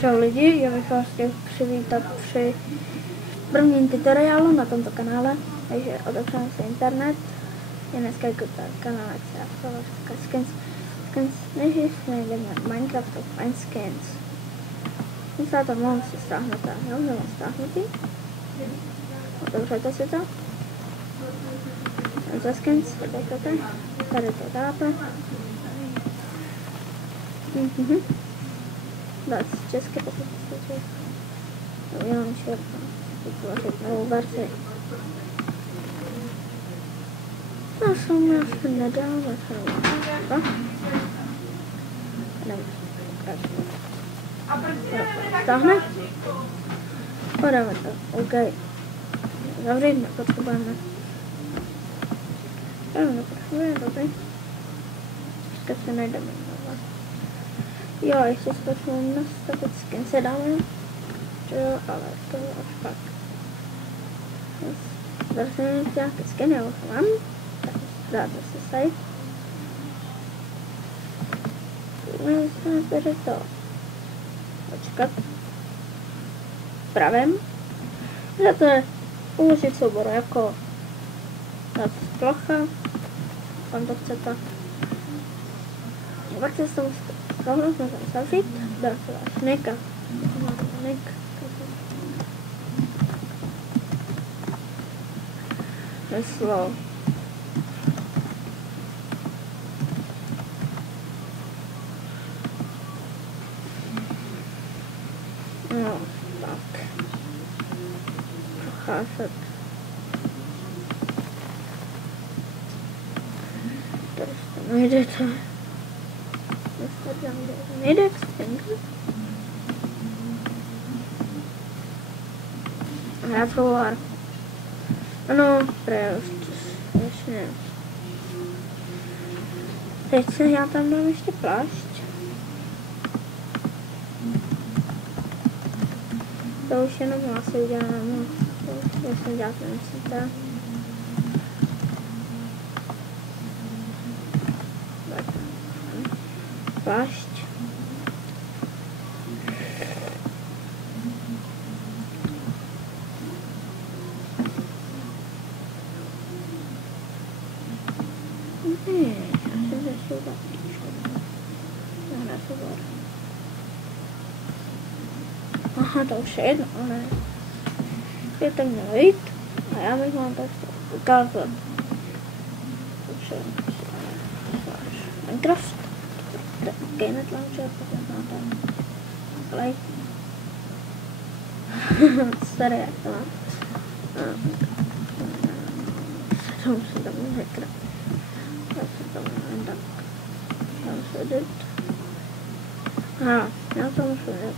Čau lidi, já bych vás chtěl přivítat při prvním tutoriálu na tomto kanále, takže otevřeme si internet, je dneska kanál Skins, než jsme jdeme Minecraft of Fine Skins. Myslím, to mohou si stáhnout, jo, mám stáhnutý. Otevřete si to. Za Skins, tady to dáte. Dát si české, pokud chcete. Udělám vytvořit novou verzi. Já jsem asi nedal, stáhne? Podáme to, OK. Zavřít nepotřebujeme. Nepotřebujeme, dobrý. Ještě se najdeme. Jo, ještě zkusím nastavit skin se dáme. Jo, ale to až pak. Zase nějaké skiny už mám. Tak dáte se save. Musíme to počkat. Pravém. Můžete uložit soubor jako plocha. Tam to chcete. Pak se s tomu tohle můžeme zavřít. Dá se váš nick. Heslo. No, tak. Procházet. Tady to nejdete. Nejde extender. Hrát hovor. Ano, ještě. Teď se já tam dám ještě plášť. To už jenom asi udělám. To už jsem dělat nemusíte. Plášť. Aha, to už je jedno, ale je to mělo jít a já bych vám to ukázat. Minecraft, Gamet Launcher, potom máte Play. Sorry, jak to mám. To musím tam hekrat. Já se tam nevím tak. Tam se jde. Já to musím dělat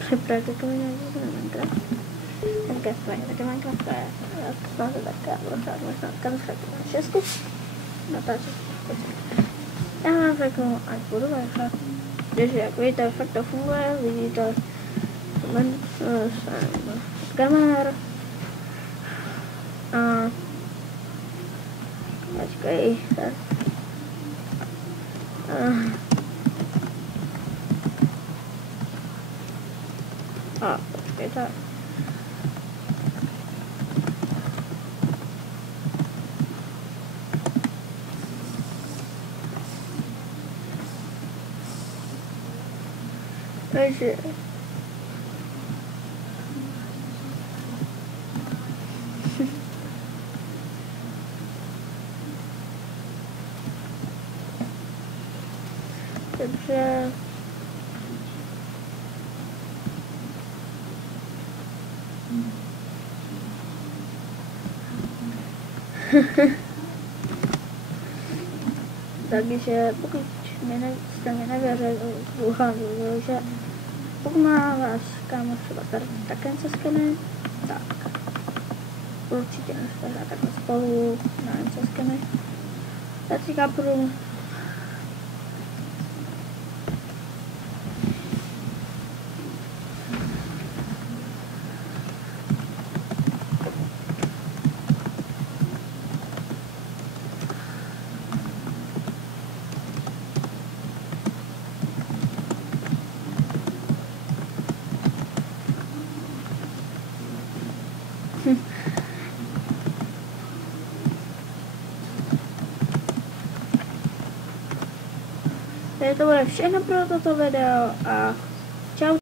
přes praktikově nějaký Minecraft. Taky Minecraft to je, já to znáte také, možná kanskratovat na Česku. Natáčet. Já vám řeknu, ať budu vajchat. Když jak víte, fakt to funguje, vidíte kamer. A počkej, tak. A počkej, tak. Takže takže takže pokud jste mi nevěřili, že pokud má váš kámo třeba tady také se skiny, tak určitě nechte hrát takhle spolu na se skiny. Já říkám, budu Takže to bude všechno pro toto video a čau.